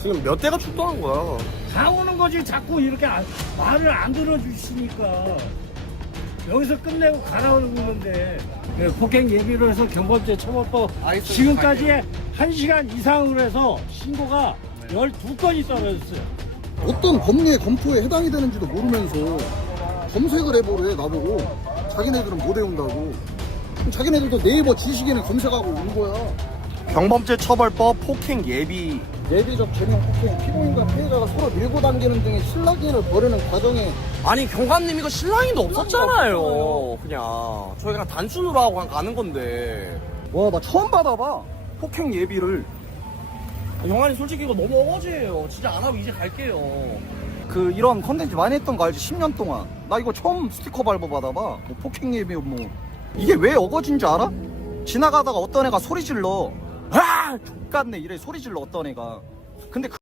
지금 몇 대가 출동한 거야? 다 오는 거지. 자꾸 이렇게 안- 말을 안 들어주시니까. 여기서 끝내고 가라고 그러는데. 네, 폭행 예비로 해서 경범죄 처벌법 지금까지 1시간 이상으로 해서 신고가 12건이 떨어졌어요. 어떤 법리의 검토에 해당이 되는지도 모르면서 검색을 해보래 나보고. 자기네들은 못 외운다고. 그럼 자기네들도 네이버 지식에는 검색하고 온 거야 경범죄 처벌법 폭행 예비. 예비적 제명 폭행 피고인과 피해자가 서로 밀고 당기는 등의 신라기를 벌이는 과정에 아니 경감님 이거 신랑이도 없었잖아요. 그냥. 저희 그냥 단순으로 하고 그냥 가는 건데. 와 나 처음 받아봐. 폭행 예비를. 영환이 솔직히 이거 너무 어거지예요. 진짜 안 하고 이제 갈게요. 그 이런 컨텐츠 많이 했던 거 알지? 10년 동안. 나 이거 처음 스티커 밟아 받아봐. 뭐 폭행 예비 뭐. 이게 왜 어거진지 알아? 지나가다가 어떤 애가 소리 질러 아! X같네 이래 소리 질러 어떤 애가 근데 그